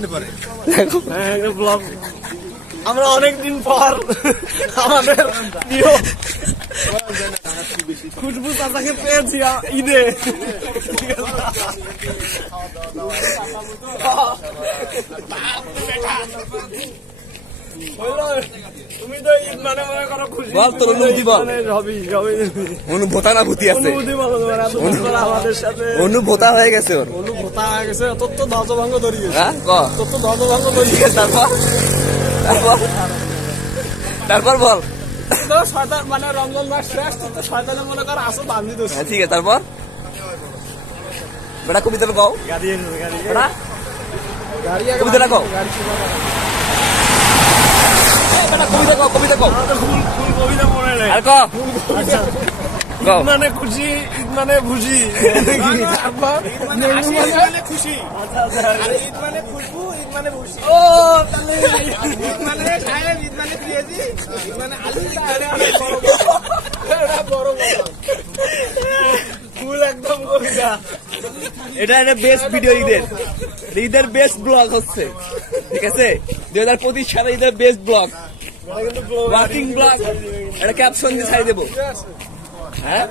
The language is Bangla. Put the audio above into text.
মনে পড়ে। ব্লগ আমরা অনেকদিন পর আমাদের প্রিয় খুশবু চাচাকে পেয়েছি ঈদে। তুমি তো ঈদ মানে মনে করো খুশি। বল তোর অনুভূতি বল। অনুভূতা না ভূতি আছে? আমাদের সাথে অনুভূতা হয়ে গেছে ওর। অনুভূতা হয়ে গেছে। তোর তো ধ্বজভঙ্গ ধরিয়েছে। হ্যাঁ তোর তো ধ্বজভঙ্গ ধরিয়েছে। তারপর বল। শয়তান মানে রমজান মাস শেষ, তোর তো শয়তানে মনে কর আসো বান্ধি দোষ। হ্যাঁ ঠিক আছে। তারপর বেটা কবিতাটা কও। গাড়ি কবিতাটা কও। কবিতা কও, কবিতা কও। কবিতা মনে নেই। আর কও। ঈদ মানে খুশি, ঈদ মানে খুশি। খুশি। ঈদ মানে খুশবু, ঈদ মানে খুশি। ও তাহলে ঈদ মানে সাহেব, ঈদ মানে পেঁয়াজি, ঈদ মানে আলু, বড় ফুল একদম কবিতা। এটা একটা বেস্ট ভিডিও ঈদের। ঈদের বেস্ট ব্লগ হচ্ছে, ঠিক আছে? 2025 সালে ঈদের বেস্ট ব্লগ, ওয়ার্কিং ব্লগ। একটা ক্যাপশন দিয়ে ছাড়িয়ে দেবো। হ্যাঁ